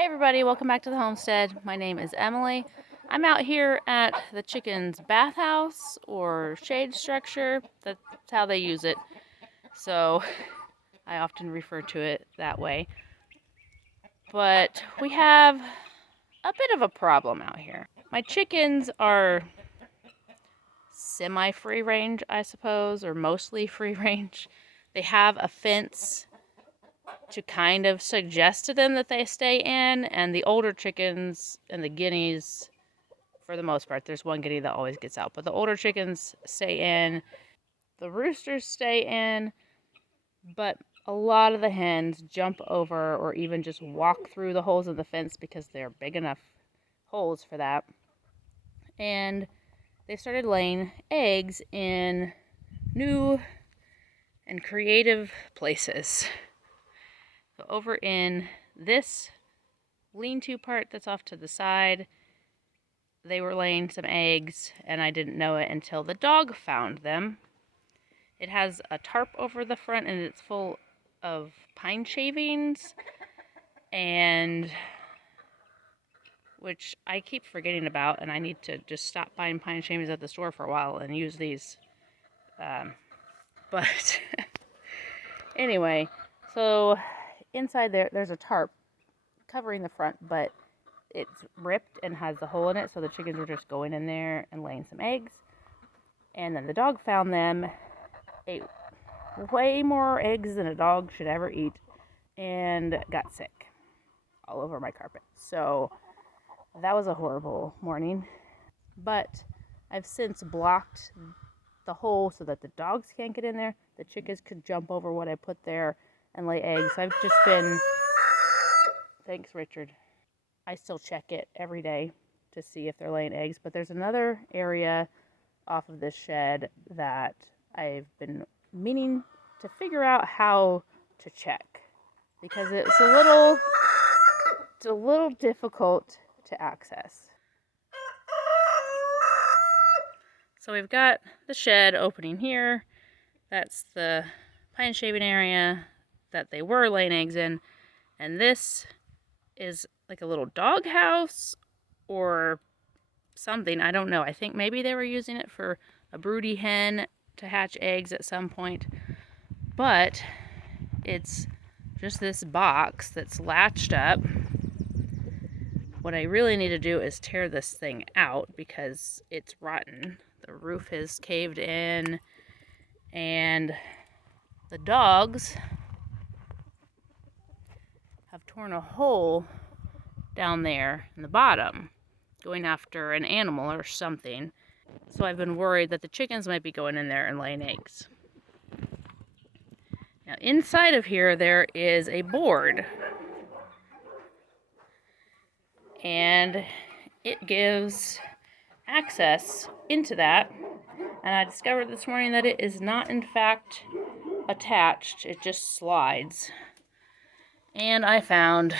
Hey everybody, welcome back to the homestead. My name is Emily. I'm out here at the chickens' bathhouse or shade structure. That's how they use it. So I often refer to it that way. But we have a bit of a problem out here. My chickens are semi-free range, I suppose, or mostly free range. They have a fence to kind of suggest to them that they stay in, and the older chickens and the guineas, for the most part, there's one guinea that always gets out, but the older chickens stay in. The roosters stay in, but a lot of the hens jump over or even just walk through the holes in the fence because they're big enough holes for that. And they started laying eggs in new and creative places. So over in this lean-to part that's off to the side, they were laying some eggs, and I didn't know it until the dog found them. It has a tarp over the front, and it's full of pine shavings, and which I keep forgetting about, and I need to just stop buying pine shavings at the store for a while and use these. But anyway, so inside there's a tarp covering the front, but it's ripped and has the hole in it, so the chickens were just going in there and laying some eggs. And then the dog found them, ate way more eggs than a dog should ever eat, and got sick all over my carpet. So that was a horrible morning. But I've since blocked the hole so that the dogs can't get in there. The chickens could jump over what I put there and lay eggs. I've just been... Thanks, Richard. I still check it every day to see if they're laying eggs. But there's another area off of this shed that I've been meaning to figure out how to check, because it's a little difficult to access. So we've got the shed opening here. That's the pine shaving area that they were laying eggs in. And this is like a little dog house or something. I don't know. I think maybe they were using it for a broody hen to hatch eggs at some point. But it's just this box that's latched up. What I really need to do is tear this thing out because it's rotten. The roof is caved in, and the dogs have torn a hole down there in the bottom, going after an animal or something. So I've been worried that the chickens might be going in there and laying eggs. Now inside of here there is a board, and it gives access into that, and I discovered this morning that it is not in fact attached, it just slides. And I found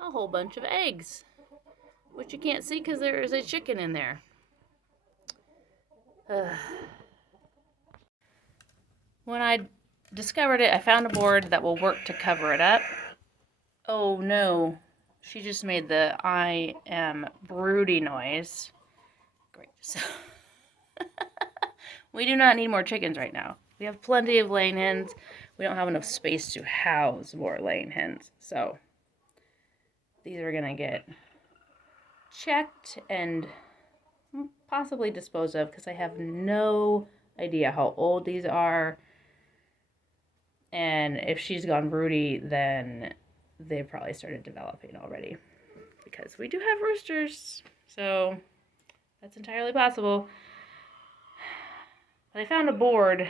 a whole bunch of eggs, which you can't see because there is a chicken in there. When I discovered it, I found a board that will work to cover it up. Oh no, she just made the I am broody noise. Great. So we do not need more chickens right now. We have plenty of laying hens. We don't have enough space to house more laying hens. So these are going to get checked and possibly disposed of because I have no idea how old these are. And if she's gone broody, then they've probably started developing already, because we do have roosters, so that's entirely possible. But I found a board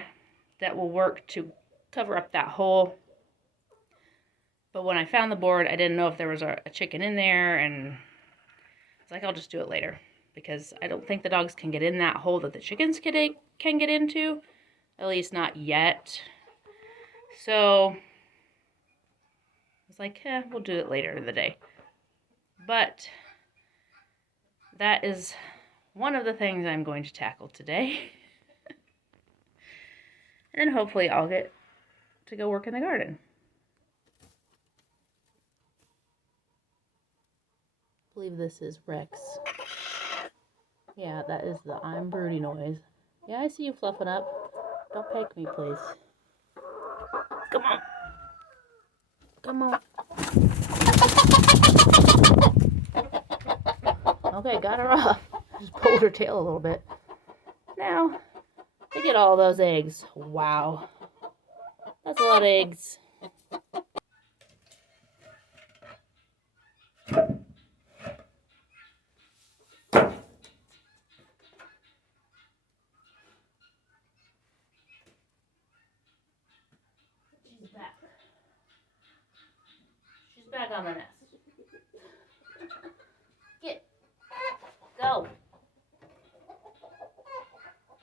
that will work to cover up that hole. But when I found the board, I didn't know if there was a chicken in there, and it's like, I'll just do it later, because I don't think the dogs can get in that hole that the chickens can get into, at least not yet. So I was like, we'll do it later in the day. But that is one of the things I'm going to tackle today. And then hopefully I'll get to go work in the garden. I believe this is Rex. Yeah, that is the I'm broody noise. Yeah, I see you fluffing up. Don't peck me, please. Come on. Come on. Okay, got her off. Just pulled her tail a little bit. Now, look at all those eggs. Wow. That's a lot of eggs. She's back. She's back on the nest. Get. Go.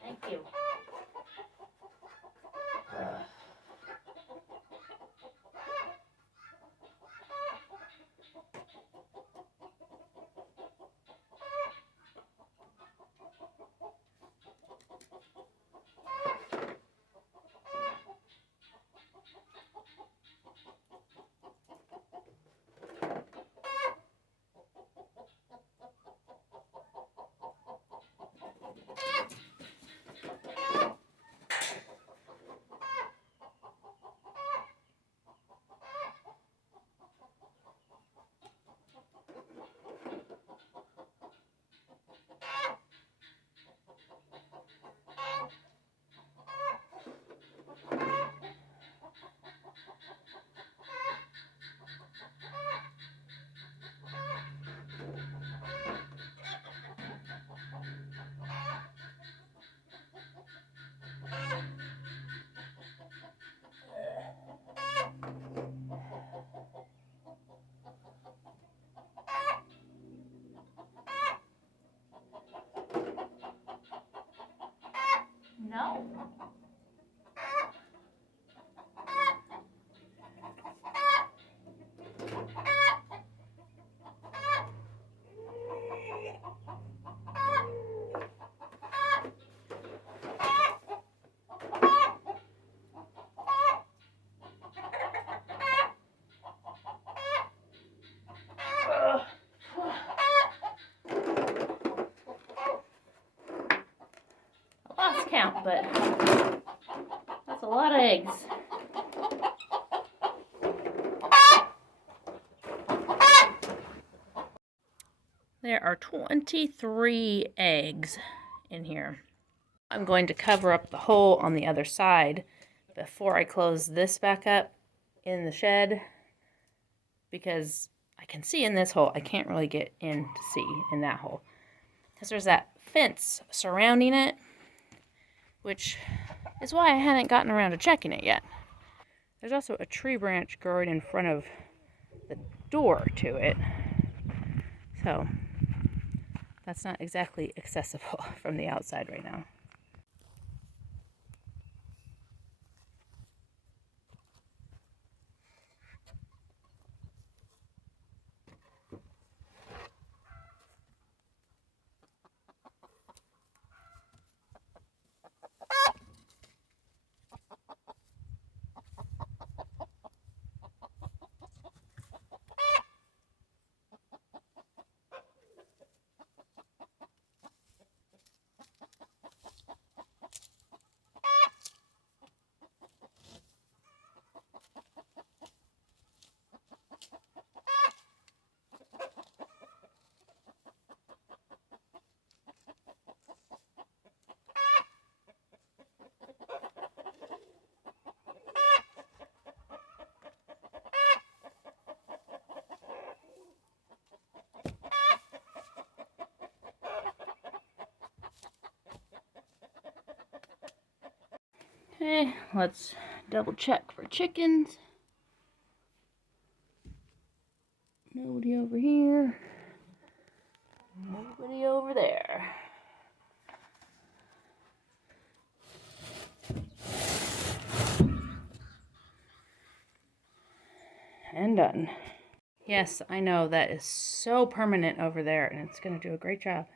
Thank you. No. I lost count, but that's a lot of eggs. There are 23 eggs in here. I'm going to cover up the hole on the other side before I close this back up in the shed, because I can see in this hole. I can't really get in to see in that hole because there's that fence surrounding it, which is why I hadn't gotten around to checking it yet. There's also a tree branch growing in front of the door to it, so that's not exactly accessible from the outside right now. Okay, let's double check for chickens. Nobody over here. Nobody over there. And done. Yes, I know that is so permanent over there, and it's going to do a great job.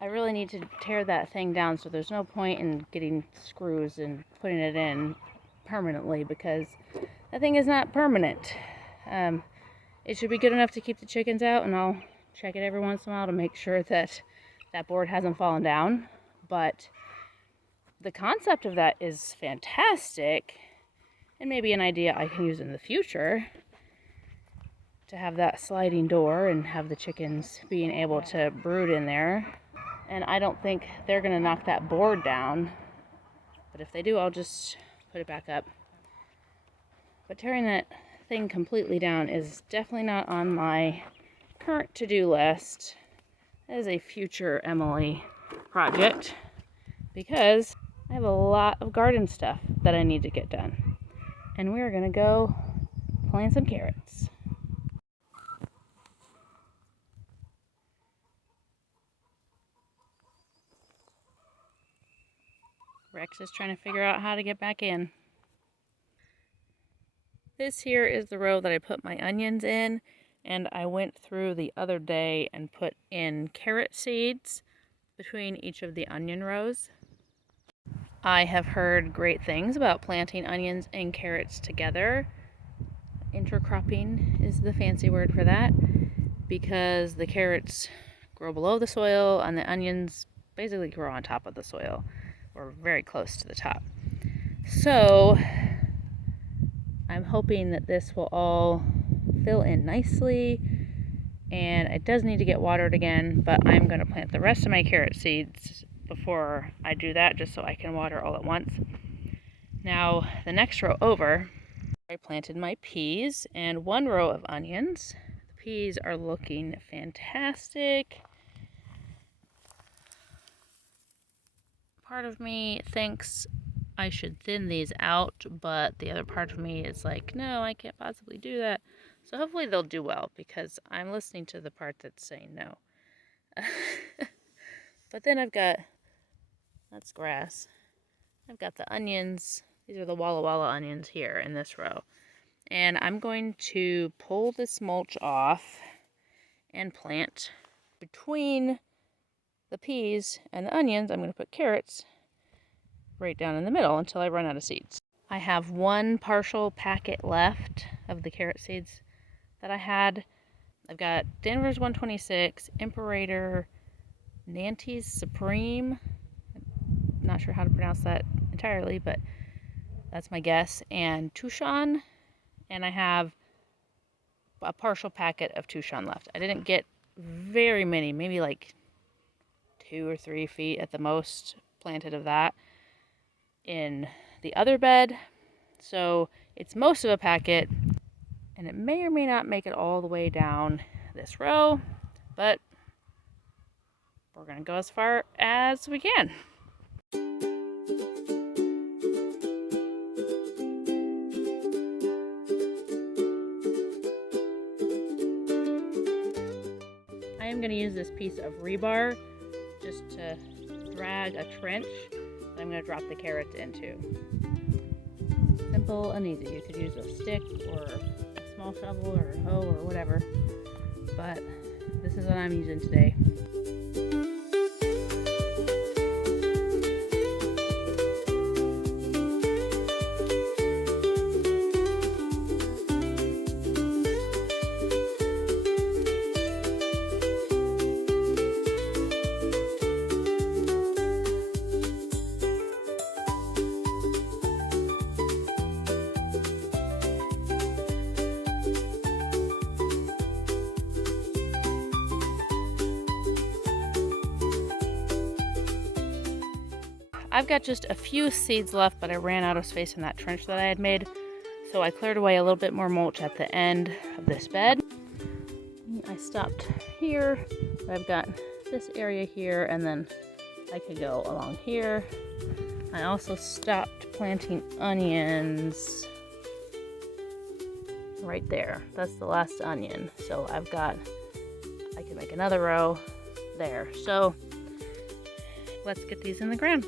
I really need to tear that thing down, so there's no point in getting screws and putting it in permanently, because that thing is not permanent. It should be good enough to keep the chickens out, and I'll check it every once in a while to make sure that that board hasn't fallen down. But the concept of that is fantastic, and maybe an idea I can use in the future, to have that sliding door and have the chickens being able to brood in there. And I don't think they're gonna knock that board down, but if they do, I'll just put it back up. But tearing that thing completely down is definitely not on my current to-do list. That is a future Emily project, because I have a lot of garden stuff that I need to get done. And we're gonna go plant some carrots. Rex is trying to figure out how to get back in. This here is the row that I put my onions in, and I went through the other day and put in carrot seeds between each of the onion rows. I have heard great things about planting onions and carrots together. Intercropping is the fancy word for that, because the carrots grow below the soil and the onions basically grow on top of the soil, or very close to the top. So I'm hoping that this will all fill in nicely, and it does need to get watered again, but I'm going to plant the rest of my carrot seeds before I do that, just so I can water all at once. Now, the next row over, I planted my peas and one row of onions. The peas are looking fantastic. Part of me thinks I should thin these out, but the other part of me is like, no, I can't possibly do that. So hopefully they'll do well, because I'm listening to the part that's saying no. But then I've got, that's grass. I've got the onions. These are the Walla Walla onions here in this row. And I'm going to pull this mulch off and plant between the peas and the onions. I'm going to put carrots right down in the middle until I run out of seeds. I have one partial packet left of the carrot seeds that I had. I've got Denver's 126, Imperator, Nante's Supreme. Not sure how to pronounce that entirely, but that's my guess. And Touchon, and I have a partial packet of Touchon left. I didn't get very many, maybe like 2 or 3 feet at the most planted of that in the other bed. So it's most of a packet, and it may or may not make it all the way down this row, but we're gonna go as far as we can. I am gonna use this piece of rebar just to drag a trench that I'm gonna drop the carrots into. Simple and easy. You could use a stick or a small shovel or a hoe or whatever, but this is what I'm using today. I've got just a few seeds left, but I ran out of space in that trench that I had made, so I cleared away a little bit more mulch at the end of this bed. I stopped here. I've got this area here, and then I could go along here. I also stopped planting onions right there. That's the last onion. So I can make another row there. So let's get these in the ground.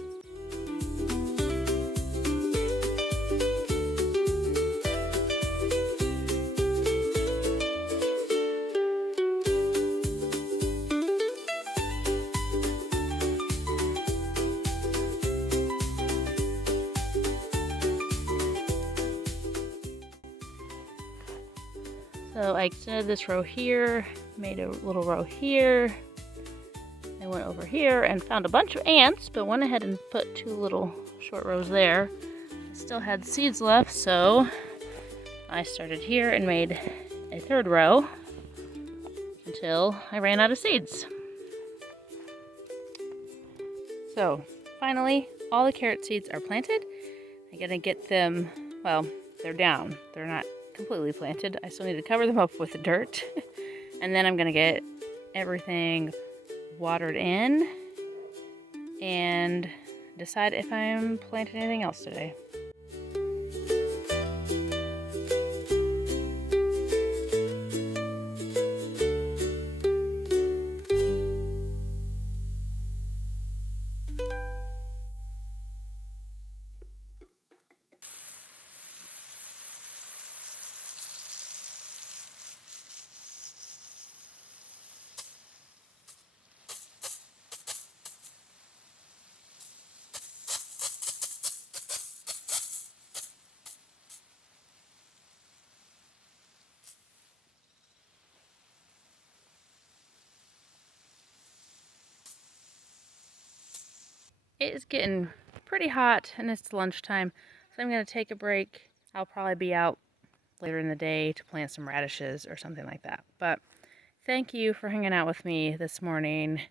So I extended this row here, made a little row here. I went over here and found a bunch of ants, but went ahead and put 2 little short rows there. I still had seeds left, so I started here and made a 3rd row until I ran out of seeds. So finally, all the carrot seeds are planted. I'm gonna get them, well, they're down. They're not completely planted. I still need to cover them up with the dirt. And then I'm gonna get everything watered in and decide if I'm planting anything else today. It is getting pretty hot and it's lunchtime, so I'm going to take a break. I'll probably be out later in the day to plant some radishes or something like that. But thank you for hanging out with me this morning,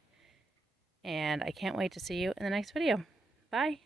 and I can't wait to see you in the next video. Bye!